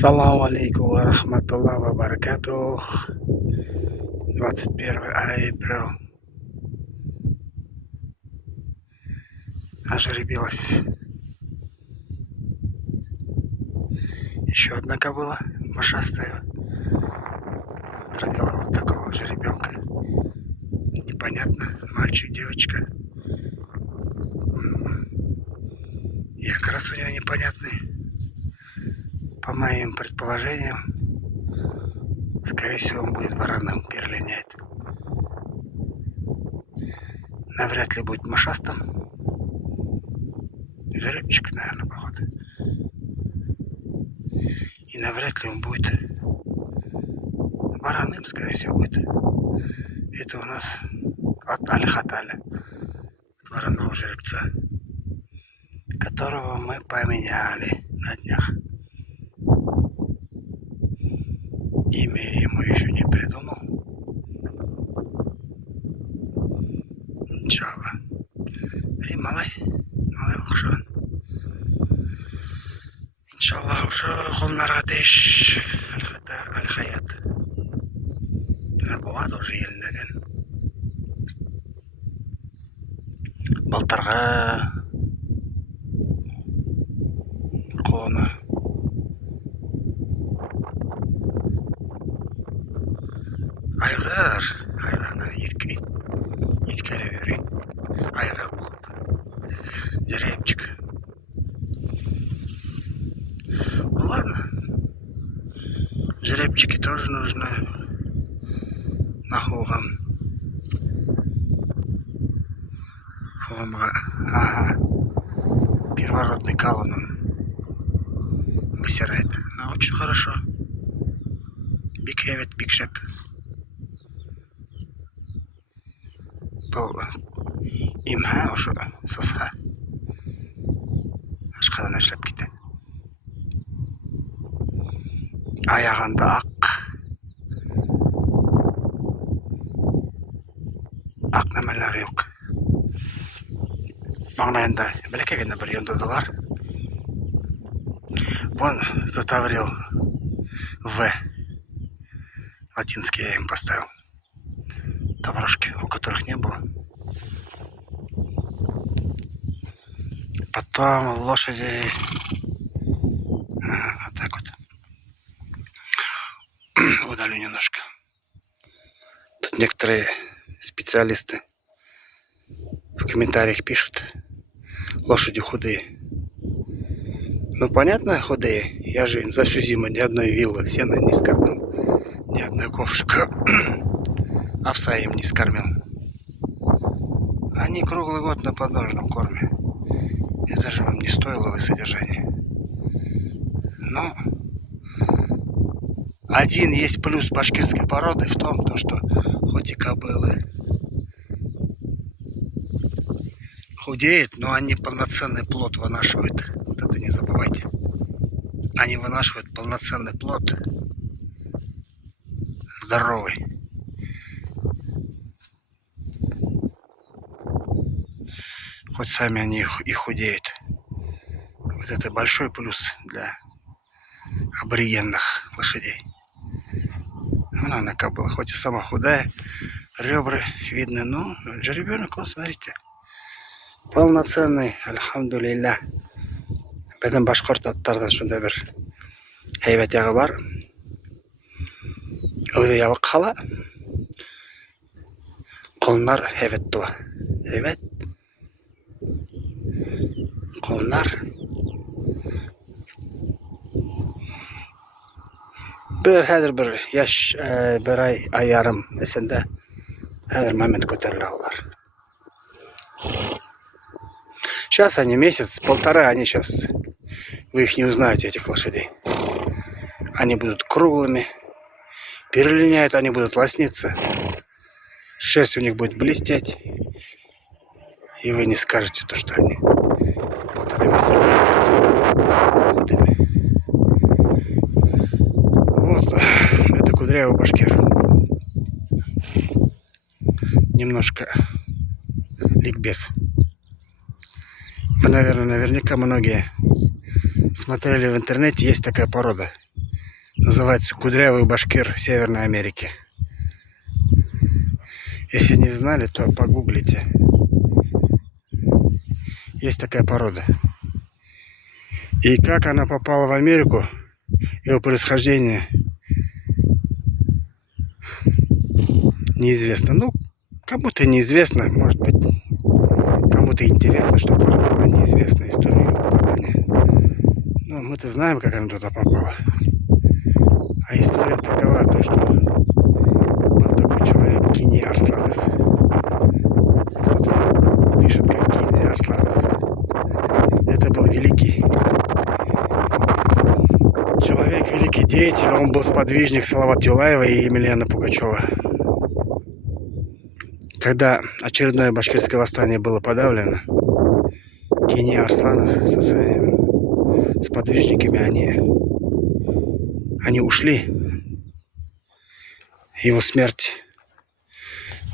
Салам алейкум ва рахматуллах ва баракатух. 21 апрел. Ожеребилась еще одна кобыла мошастая. Вот родила вот такого жеребенка. Непонятно, мальчик, девочка. И окрас у него непонятный. По моим предположениям, скорее всего, он будет вороным, перелиняет. Навряд ли будет мошастым. Жеребчик, наверное, походу. И навряд ли он будет вороным, скорее всего, будет. Это у нас от Аль-Хаталя, от вороного жеребца, которого мы поменяли на днях. Имя ему еще не придумал. Иншалла. И малай Ухшан. Иншалла уже хулнаратеш аль-хаят. Болады уже елінеген. Балтарға қоны. Айғыр еткері берей. Айғыр болып. Жеребчик. Ну ладно. Жеребчики тоже нужны на хугам. Хугамға. Ага. Первородный калон он высирает. Ну, очень хорошо. Биг хевет, биг шеп. Был имха уже сосха. Ашқадан ашылып кетті. Аяғында ақ нәмелер жоқ. Маңайында бәләкәй генә бір йондызы бар. Вон затаврил В. Латинский я им поставил. Таврошки, у которых не было. Потом лошади. Ага, вот так вот. Удалю немножко. Тут некоторые специалисты в комментариях пишут: лошади худые. Ну понятно, худые. Я же им за всю зиму ни одной виллы сена не скормил, ни одной ковшика овса им не скормил. Они круглый год на подножном корме. Это же вам не стоило содержание. Но один есть плюс башкирской породы в том, что хоть и кобылы худеют, но они полноценный плод вынашивают. Вот это не забывайте. Они вынашивают полноценный плод. Здоровый. Хоть сами они и худеют. Вот это большой плюс для аборигенных лошадей. Она кобыла, хоть и сама худая, ребра видны, но жеребенок, вот смотрите, полноценный, альхамдулилля. Бәден башқұрт аттардан шунда бір хейбет яғы бар. Өзі яғы қала. Қолнар хейбет туа. Хейбет. Қолнар. Бір хәдір бір яш бір ай ярым есінде хәдір момент көтерілі алар. Сейчас они месяц-полтора, они сейчас, вы их не узнаете, этих лошадей. Они будут круглыми, перелиняют, они будут лосниться, шерсть у них будет блестеть, и вы не скажете то, что они полтора месяца худыми. Вот, это кудрявый башкир. Немножко ликбез. Вы, наверное, наверняка многие смотрели в интернете, есть такая порода. Называется кудрявый башкир Северной Америки. Если не знали, то погуглите. Есть такая порода. И как она попала в Америку, его происхождение неизвестно. Ну, кому-то неизвестно, может быть, кому-то интересно, чтобы она была неизвестна история ее попадания. Но мы-то знаем, как она туда попала. А история такова, то что был такой человек Кинья Арсланов. Кто-то пишет как Кинья Арсланов. Это был великий человек, великий деятель. Он был сподвижник Салавата Юлаева и Емельяна Пугачева. Когда очередное башкирское восстание было подавлено, Кинья Арсланов со своими сподвижниками, они ушли. Его смерть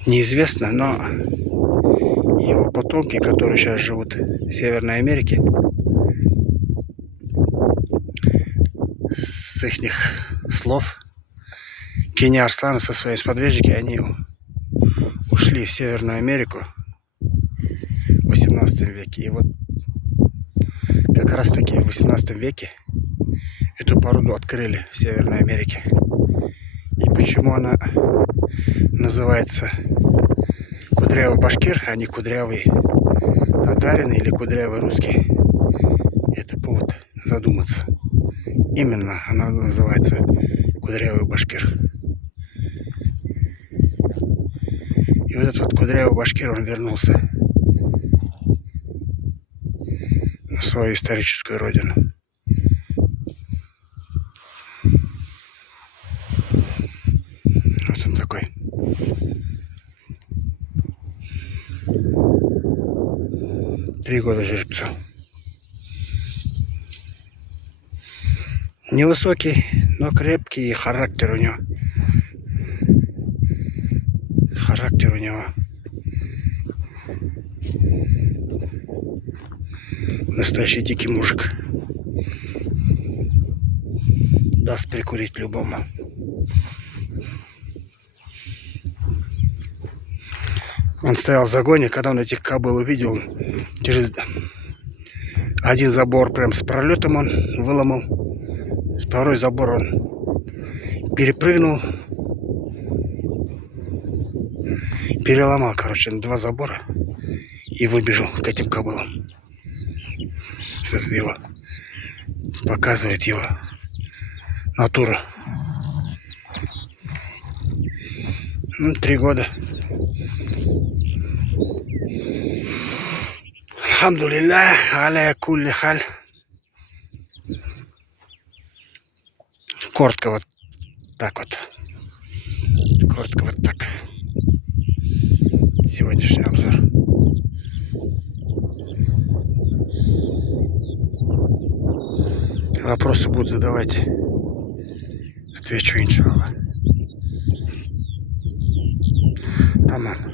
неизвестна, но его потомки, которые сейчас живут в Северной Америке, с их слов, Кинья Арсланов со своими сподвижниками, они ушли в Северную Америку в 18 веке. И вот как раз таки в 18 веке эту породу открыли в Северной Америке. И почему она называется кудрявый башкир, а не кудрявый татарин или кудрявый русский, это повод задуматься. Именно она называется кудрявый башкир. И вот этот вот кудрявый башкир, он вернулся на свою историческую родину. Вот он такой. Три года жеребцу. Невысокий, но крепкий, и характер у него. Характер у него настоящий дикий мужик. Даст прикурить любому. Он стоял в загоне, когда он этих кобыл увидел, он через один забор прям с пролетом он выломал, второй забор он перепрыгнул, переломал, короче, два забора и выбежал к этим кобылам. Это его показывает его натура. Ну, 3 года. Алхамдулиллах, аля кулли халь. Коротко вот так вот. Коротко вот так. Сегодняшний обзор. Вопросы будут задавать. Отвечу, иншаллах. Тамам.